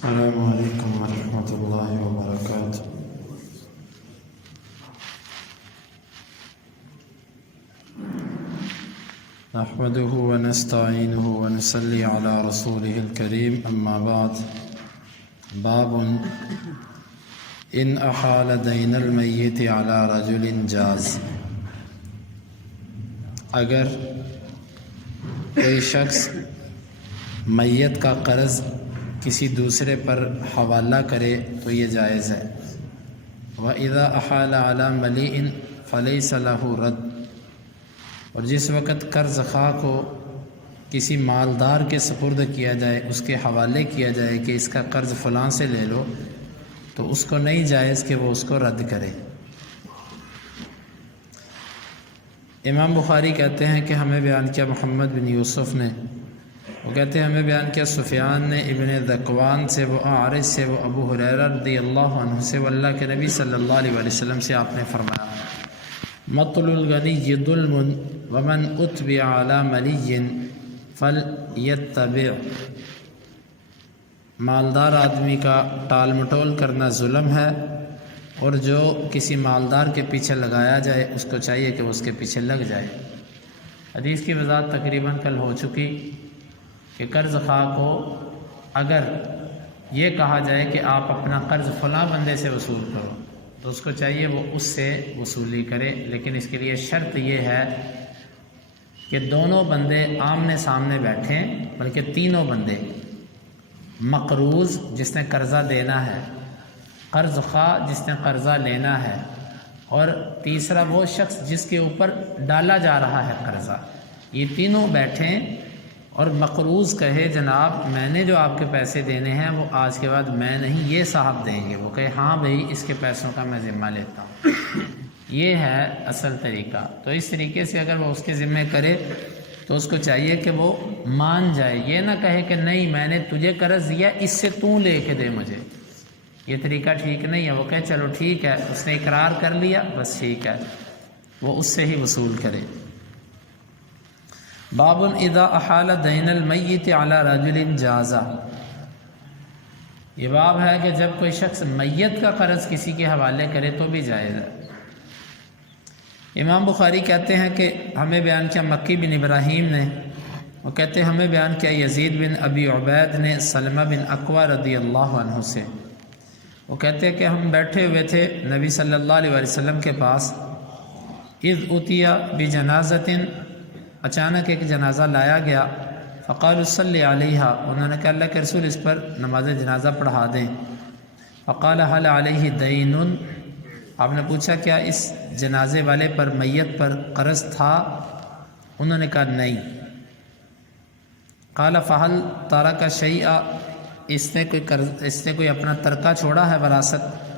السلام علیکم ورحمۃ اللہ وبرکاتہ۔ نحمده ونستعینه ونصلی علی رسوله الکریم، اما بعد۔ باب ان احال دین المیت علی رجل جاز۔ اگر کوئی شخص میت کا قرض کسی دوسرے پر حوالہ کرے تو یہ جائز ہے۔ وَإِذَا أَحَالَ عَلَى مَلِيءٍ فَلَيْسَ لَهُ رَدٌّ، اور جس وقت قرض خواہ کو کسی مالدار کے سپرد کیا جائے، اس کے حوالے کیا جائے کہ اس کا قرض فلاں سے لے لو، تو اس کو نہیں جائز کہ وہ اس کو رد کرے۔ امام بخاری کہتے ہیں کہ ہمیں بیان کیا محمد بن یوسف نے، وہ کہتے ہیں ہمیں بیان کیا سفیان نے ابن ذکوان سے، وہ اعرج سے، وہ ابو ہریرہ رضی اللہ عنہ سے، وہ اللہ کے نبی صلی اللہ علیہ وسلم سے آپ نے فرمایا: مطل الغنی ظلم ومن اتبع علی ملی فلیتبع۔ مالدار آدمی کا ٹال مٹول کرنا ظلم ہے، اور جو کسی مالدار کے پیچھے لگایا جائے اس کو چاہیے کہ وہ اس کے پیچھے لگ جائے۔ حدیث کی وضاحت تقریباً کل ہو چکی کہ قرض خواہ کو اگر یہ کہا جائے کہ آپ اپنا قرض فلاں بندے سے وصول کرو تو اس کو چاہیے وہ اس سے وصولی کرے، لیکن اس کے لیے شرط یہ ہے کہ دونوں بندے آمنے سامنے بیٹھیں، بلکہ تینوں بندے، مقروض جس نے قرضہ دینا ہے، قرض خواہ جس نے قرضہ لینا ہے، اور تیسرا وہ شخص جس کے اوپر ڈالا جا رہا ہے قرضہ، یہ تینوں بیٹھیں اور مقروض کہے جناب میں نے جو آپ کے پیسے دینے ہیں وہ آج کے بعد میں نہیں، یہ صاحب دیں گے، وہ کہے ہاں بھائی اس کے پیسوں کا میں ذمہ لیتا ہوں۔ یہ ہے اصل طریقہ۔ تو اس طریقے سے اگر وہ اس کے ذمہ کرے تو اس کو چاہیے کہ وہ مان جائے، یہ نہ کہے کہ نہیں میں نے تجھے قرض دیا اس سے تو لے کے دے مجھے، یہ طریقہ ٹھیک نہیں ہے۔ وہ کہے چلو ٹھیک ہے، اس نے اقرار کر لیا بس ٹھیک ہے، وہ اس سے ہی وصول کرے۔ باب اذا احال دین المیت علی رجل جاز۔ یہ باب ہے کہ جب کوئی شخص میت کا قرض کسی کے حوالے کرے تو بھی جائز ہے۔ امام بخاری کہتے ہیں کہ ہمیں بیان کیا مکی بن ابراہیم نے، وہ کہتے ہیں ہمیں بیان کیا یزید بن ابی عبید نے سلمہ بن اکوع رضی اللہ عنہ سے، وہ کہتے ہیں کہ ہم بیٹھے ہوئے تھے نبی صلی اللہ علیہ وسلم کے پاس، اذ اتیا بجنازۃ، اچانک ایک جنازہ لایا گیا، فقال صلی علیہا، انہوں نے کہا اللہ کے رسول اس پر نماز جنازہ پڑھا دیں۔ فقال حل علیہ دین، آپ نے پوچھا کیا اس جنازے والے پر میت پر قرض تھا؟ انہوں نے کہا نہیں۔ قال فہل ترک شیئا، اس نے کوئی اپنا ترکہ چھوڑا ہے وراثت؟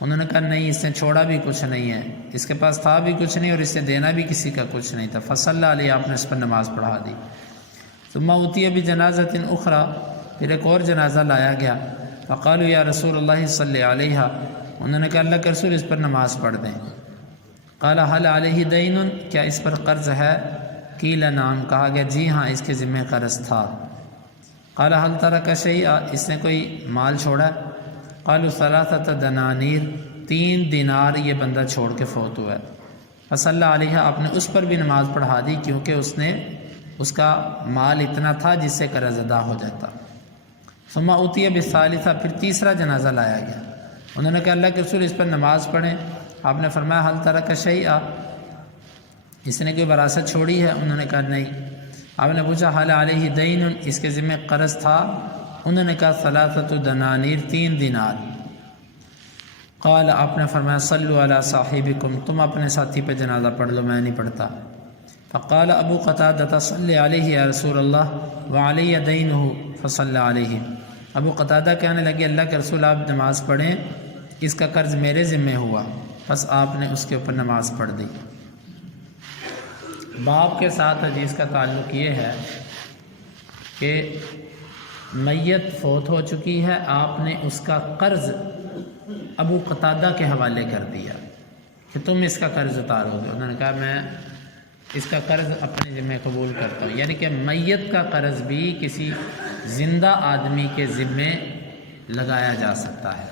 انہوں نے کہا نہیں اس نے چھوڑا بھی کچھ نہیں ہے، اس کے پاس تھا بھی کچھ نہیں اور اس نے دینا بھی کسی کا کچھ نہیں تھا۔ فصلی علیہ، آپ نے اس پر نماز پڑھا دی۔ ثم اتی بجنازۃ اخری، پھر ایک اور جنازہ لایا گیا، فقالوا یا رسول اللہ صلی علیہ، انہوں نے کہا اللہ کے رسول اس پر نماز پڑھ دیں۔ قال حل علیہ دین، کیا اس پر قرض ہے؟ قیل نعم، کہا گیا جی ہاں اس کے ذمہ قرض تھا۔ قال حل ترک شیئا، اس نے کوئی مال چھوڑا؟ قالوا ثلاثۃ دنانیر، 3 دینار یہ بندہ چھوڑ کے فوت ہوا ہے۔ فصلی علیہ، آپ نے اس پر بھی نماز پڑھا دی کیونکہ اس کا مال اتنا تھا جس سے قرض ادا ہو جاتا۔ ثم اتی بالثالثہ، پھر تیسرا جنازہ لایا گیا، انہوں نے کہا اللہ کے رسول اس پر نماز پڑھیں۔ آپ نے فرمایا حل ترک شیئا، اس نے کوئی وراثت چھوڑی ہے؟ انہوں نے کہا نہیں۔ آپ نے پوچھا حل علیہ دین، اس کے ذمہ قرض تھا؟ انہوں نے کہا ثلاثۃ دنانیر، 3 دینار۔ قال، آپ نے فرمایا صلوا علی صاحبکم، تم اپنے ساتھی پہ جنازہ پڑھ لو، میں نہیں پڑھتا۔ فقال ابو قتادہ صلی علیہ یا رسول اللہ وعلی دینہ فصلی علیہ، ابو قتادہ کہنے لگے اللہ کے رسول آپ نماز پڑھیں، اس کا قرض میرے ذمہ ہوا، بس آپ نے اس کے اوپر نماز پڑھ دی۔ باب کے ساتھ حدیث کا تعلق یہ ہے کہ میت فوت ہو چکی ہے، آپ نے اس کا قرض ابو قتادہ کے حوالے کر دیا کہ تم اس کا قرض اتارو گے۔ انہوں نے کہا میں اس کا قرض اپنے ذمہ قبول کرتا ہوں، یعنی کہ میت کا قرض بھی کسی زندہ آدمی کے ذمے لگایا جا سکتا ہے،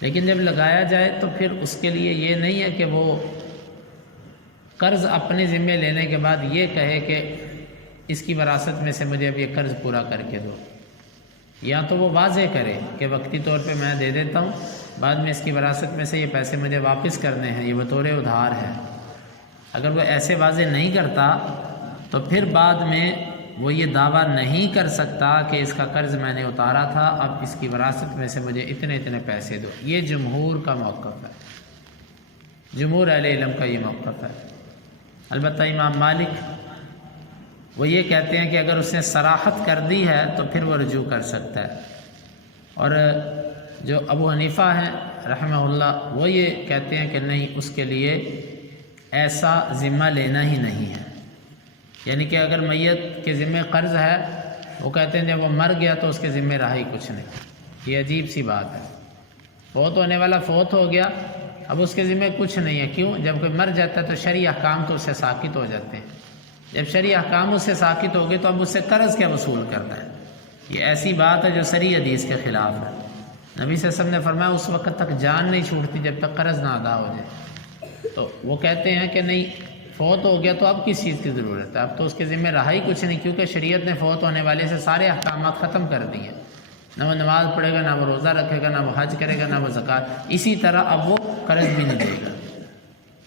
لیکن جب لگایا جائے تو پھر اس کے لیے یہ نہیں ہے کہ وہ قرض اپنے ذمے لینے کے بعد یہ کہے کہ اس کی وراثت میں سے مجھے اب یہ قرض پورا کر کے دو، یا تو وہ واضح کرے کہ وقتی طور پہ میں دے دیتا ہوں، بعد میں اس کی وراثت میں سے یہ پیسے مجھے واپس کرنے ہیں، یہ بطور ادھار ہے۔ اگر وہ ایسے واضح نہیں کرتا تو پھر بعد میں وہ یہ دعویٰ نہیں کر سکتا کہ اس کا قرض میں نے اتارا تھا، اب اس کی وراثت میں سے مجھے اتنے اتنے پیسے دو۔ یہ جمہور کا موقف ہے، جمہور اہل علم کا یہ موقف ہے۔ البتہ امام مالک وہ یہ کہتے ہیں کہ اگر اس نے صراحت کر دی ہے تو پھر وہ رجوع کر سکتا ہے، اور جو ابو حنیفہ ہیں رحمہ اللہ وہ یہ کہتے ہیں کہ نہیں، اس کے لیے ایسا ذمہ لینا ہی نہیں ہے، یعنی کہ اگر میت کے ذمہ قرض ہے، وہ کہتے ہیں جب وہ مر گیا تو اس کے ذمہ رہا ہی کچھ نہیں۔ یہ عجیب سی بات ہے، فوت ہونے والا فوت ہو گیا، اب اس کے ذمہ کچھ نہیں ہے۔ کیوں؟ جب کوئی مر جاتا ہے تو شرعی احکام تو اس سے ساقط ہو جاتے ہیں، جب شرعی احکام اس سے ساقط ہو گئے تو اب اس سے قرض کیا وصول کرتا ہے؟ یہ ایسی بات ہے جو صریح حدیث کے خلاف ہے۔ نبی صلی اللہ علیہ وسلم نے فرمایا اس وقت تک جان نہیں چھوٹتی جب تک قرض نہ ادا ہو جائے۔ تو وہ کہتے ہیں کہ نہیں، فوت ہو گیا تو اب کس چیز کی ضرورت ہے، اب تو اس کے ذمہ رہا ہی کچھ نہیں، کیونکہ شریعت نے فوت ہونے والے سے سارے احکامات ختم کر دیے، نہ وہ نماز پڑھے گا، نہ وہ روزہ رکھے گا، نہ وہ حج کرے گا، نہ وہ زکوٰۃ، اسی طرح اب وہ قرض بھی نہیں دے گا۔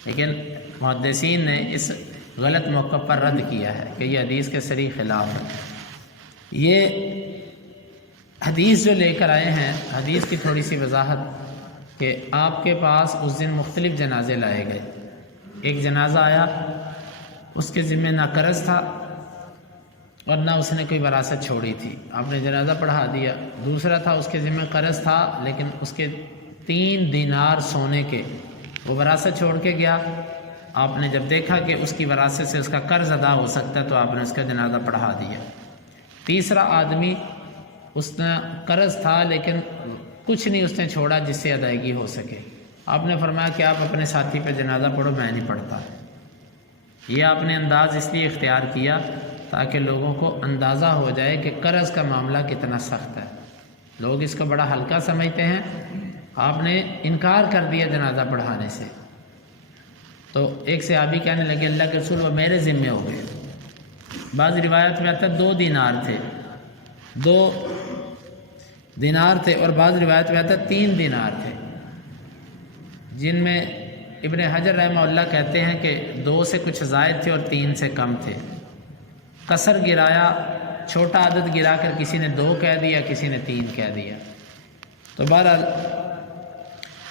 لیکن محدثین نے اس غلط موقف پر رد کیا ہے کہ یہ حدیث کے صریح خلاف ہے۔ یہ حدیث جو لے کر آئے ہیں، حدیث کی تھوڑی سی وضاحت کہ آپ کے پاس اس دن مختلف جنازے لائے گئے۔ ایک جنازہ آیا، اس کے ذمہ نہ قرض تھا اور نہ اس نے کوئی وراثت چھوڑی تھی، آپ نے جنازہ پڑھا دیا۔ دوسرا تھا، اس کے ذمہ قرض تھا لیکن اس کے 3 دینار سونے کے، وہ وراثت چھوڑ کے گیا۔ آپ نے جب دیکھا کہ اس کی وراثت سے اس کا قرض ادا ہو سکتا ہے تو آپ نے اس کا جنازہ پڑھا دیا۔ تیسرا آدمی، اس نے قرض تھا لیکن کچھ نہیں اس نے چھوڑا جس سے ادائیگی ہو سکے، آپ نے فرمایا کہ آپ اپنے ساتھی پہ جنازہ پڑھو، میں نہیں پڑھتا۔ یہ آپ نے انداز اس لیے اختیار کیا تاکہ لوگوں کو اندازہ ہو جائے کہ قرض کا معاملہ کتنا سخت ہے۔ لوگ اس کو بڑا ہلکا سمجھتے ہیں، آپ نے انکار کر دیا جنازہ پڑھانے سے۔ تو ایک صحابی کہنے لگے اللہ کے رسول وہ میرے ذمہ ہو گئے۔ بعض روایت میں آتا ہے 2 دینار تھے، 2 دینار تھے، اور بعض روایت میں آتا ہے 3 دینار تھے، جن میں ابن حجر رحمہ اللہ کہتے ہیں کہ 2 سے کچھ زائد تھے اور 3 سے کم تھے۔ قصر گرایا، چھوٹا عدد گرا کر کسی نے 2 کہہ دیا، کسی نے 3 کہہ دیا۔ تو بہرحال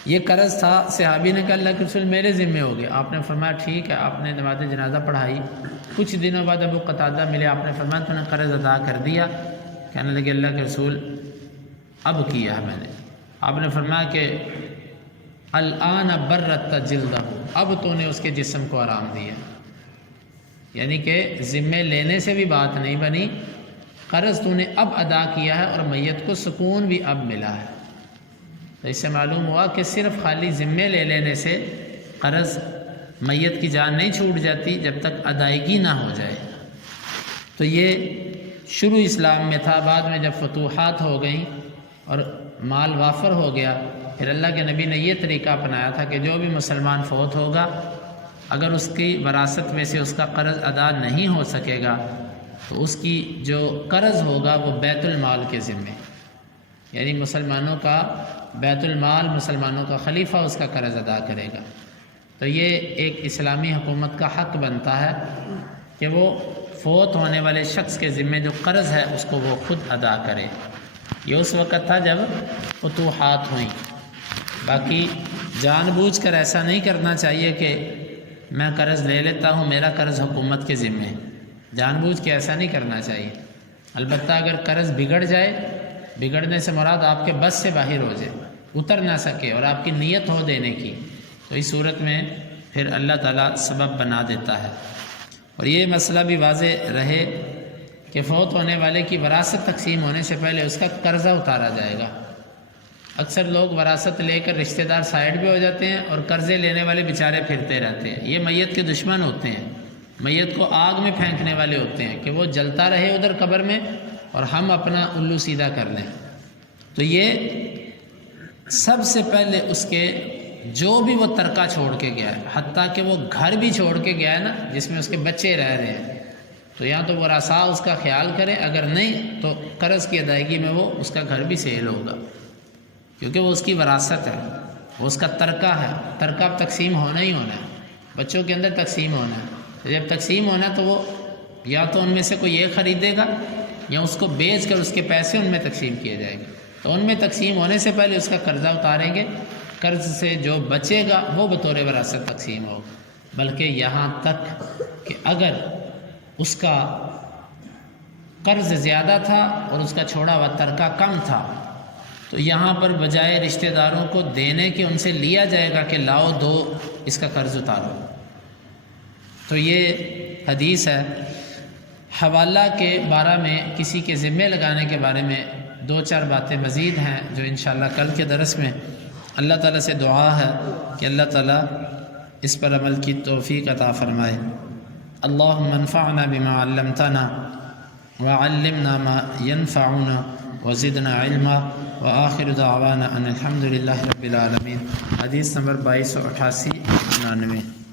یہ قرض تھا، صحابی نے کہا اللہ کے رسول میرے ذمہ ہو گیا۔ آپ نے فرمایا ٹھیک ہے، آپ نے نماز جنازہ پڑھائی۔ کچھ دنوں بعد ابو قتادہ ملے، آپ نے فرمایا تو نے قرض ادا کر دیا؟ کہنے لگے اللہ کے رسول اب کیا ہے میں نے۔ آپ نے فرمایا کہ الآن برت جلدہ، اب تو نے اس کے جسم کو آرام دیا، یعنی کہ ذمے لینے سے بھی بات نہیں بنی، قرض تو نے اب ادا کیا ہے اور میت کو سکون بھی اب ملا ہے۔ تو اس سے معلوم ہوا کہ صرف خالی ذمے لے لینے سے قرض میت کی جان نہیں چھوٹ جاتی جب تک ادائیگی نہ ہو جائے۔ تو یہ شروع اسلام میں تھا، بعد میں جب فتوحات ہو گئیں اور مال وافر ہو گیا، پھر اللہ کے نبی نے یہ طریقہ اپنایا تھا کہ جو بھی مسلمان فوت ہوگا، اگر اس کی وراثت میں سے اس کا قرض ادا نہیں ہو سکے گا تو اس کی جو قرض ہوگا وہ بیت المال کے ذمے، یعنی مسلمانوں کا بیت المال، مسلمانوں کا خلیفہ اس کا قرض ادا کرے گا۔ تو یہ ایک اسلامی حکومت کا حق بنتا ہے کہ وہ فوت ہونے والے شخص کے ذمے جو قرض ہے اس کو وہ خود ادا کرے۔ یہ اس وقت تھا جب فتوحات ہوئیں۔ باقی جان بوجھ کر ایسا نہیں کرنا چاہیے کہ میں قرض لے لیتا ہوں، میرا قرض حکومت کے ذمے، جان بوجھ کے ایسا نہیں کرنا چاہیے۔ البتہ اگر قرض بگڑ جائے، بگڑنے سے مراد آپ کے بس سے باہر ہو جائے، اتر نہ سکے اور آپ کی نیت ہو دینے کی، تو اس صورت میں پھر اللہ تعالیٰ سبب بنا دیتا ہے۔ اور یہ مسئلہ بھی واضح رہے کہ فوت ہونے والے کی وراثت تقسیم ہونے سے پہلے اس کا قرضہ اتارا جائے گا۔ اکثر لوگ وراثت لے کر رشتہ دار سائڈ بھی ہو جاتے ہیں اور قرضے لینے والے بیچارے پھرتے رہتے ہیں۔ یہ میت کے دشمن ہوتے ہیں، میت کو آگ میں پھینکنے والے ہوتے ہیں کہ وہ جلتا رہے ادھر قبر میں اور ہم اپنا الو سیدھا کر لیں۔ تو یہ سب سے پہلے اس کے جو بھی وہ ترکہ چھوڑ کے گیا ہے، حتیٰ کہ وہ گھر بھی چھوڑ کے گیا ہے نا جس میں اس کے بچے رہ رہے ہیں، تو یا تو ورثاء اس کا خیال کرے، اگر نہیں تو قرض کی ادائیگی میں وہ اس کا گھر بھی سیل ہوگا، کیونکہ وہ اس کی وراثت ہے، وہ اس کا ترکہ ہے۔ ترکہ اب تقسیم ہونا ہی ہونا ہے، بچوں کے اندر تقسیم ہونا ہے۔ جب تقسیم ہونا ہے تو وہ یا تو ان میں سے کوئی ایک خریدے گا یا اس کو بیچ کر اس کے پیسے ان میں تقسیم کیے جائیں گے۔ تو ان میں تقسیم ہونے سے پہلے اس کا قرضہ اتاریں گے، قرض سے جو بچے گا وہ بطور وراثت تقسیم ہوگا۔ بلکہ یہاں تک کہ اگر اس کا قرض زیادہ تھا اور اس کا چھوڑا ہوا ترکہ کم تھا تو یہاں پر بجائے رشتہ داروں کو دینے کے ان سے لیا جائے گا کہ لاؤ دو اس کا قرض اتارو۔ تو یہ حدیث ہے۔ حوالہ کے بارے میں کسی کے ذمہ لگانے کے بارے میں دو چار باتیں مزید ہیں جو انشاءاللہ کل کے درس میں اللہ تعالیٰ سے دعا ہے کہ اللہ تعالیٰ اس پر عمل کی توفیق عطا فرمائے۔ اللہم انفعنا بما علمتنا وعلمنا ما ينفعنا وزدنا علما وآخر دعوانا ان الحمد للہ رب العالمین۔ حدیث نمبر 2288 99۔